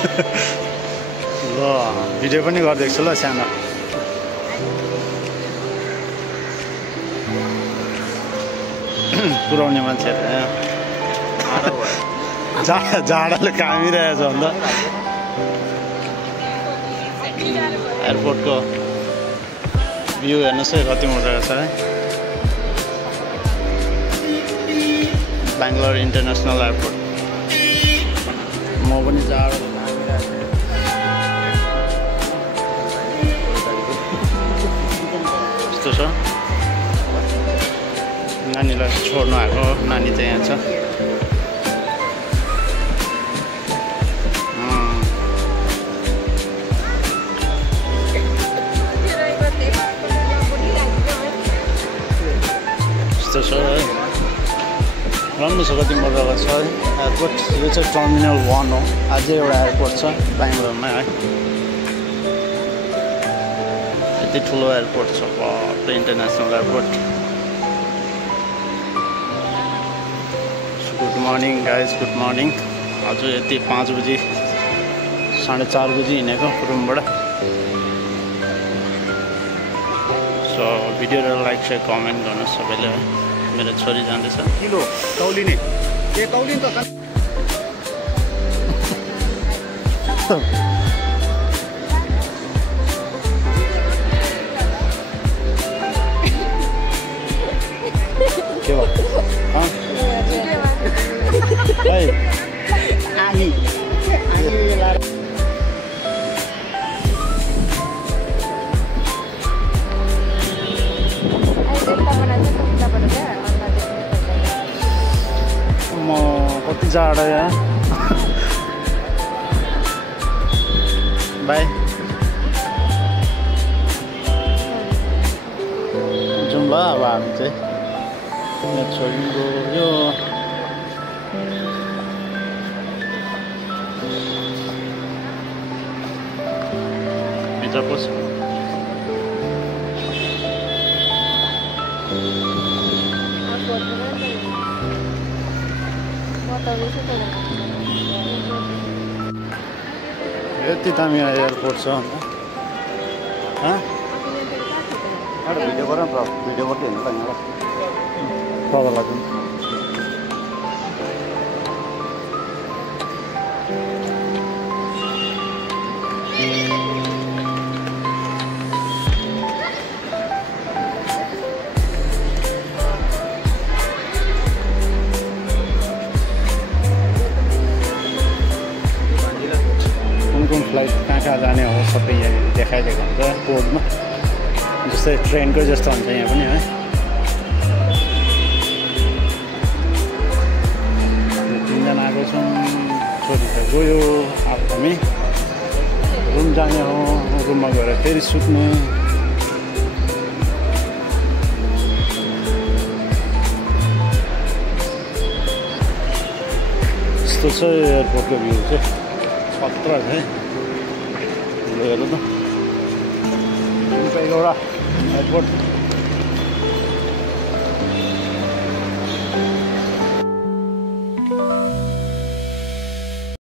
ल भिडियो पनि गर्दैछु ल सानो पुऱ्याउने मान्छेहरू जाडाले कामिरहेछ अन्त एयरपोर्टको भ्यू हेर्नुहोस् है कति मजाको छ है बेङ्गलोर इन्टरनेसनल एयरपोर्ट म पनि जाडो यस्तो छ नानीलाई छोड्नु आएको नानी चाहिँ यहाँ छ यस्तो छ है राम्रो छ कति मजाको छ है एयरपोर्ट यो चाहिँ टर्मिनल 1 हो अझै एउटा एयरपोर्ट छ बेङ्गलोरमा है यति ठुलो एयरपोर्ट छ international airport good morning guys good morning आज यति 5 बजी 4:30 बजी हिँडेको रुमबाट सो भिडियोलाई लाइक सेयर कमेन्ट गर्नुहोस् सबैले मेरो छोरी जाँदैछ किलो कौलिने के कौलिन त के भयो म कति जाडो यहाँ बाई जाउँ ल अब हामी चाहिँ यहाँ छोरीको यो भित्र पस्छ यति दामी एयरपोर्ट छ अन्त भिडियो गर न भिडियो गर्दै हेर्नु त यहाँ तपाईँलाई जाउँ कुन फ्लाइट कहाँ जाने हो सबै यहाँनिर देखाइदिएको हुन्छ बोर्डमा जस्तै ट्रेनको जस्तो हुन्छ यहाँ पनि है 3 जना आएको छौँ छोरी त गयो अब हामी रुम जाने हो रुममा गएर फेरि सुत्नु यस्तो छ एयरपोर्टको भ्यू चाहिँ खतरा है हेर त एउटा एयरपोर्ट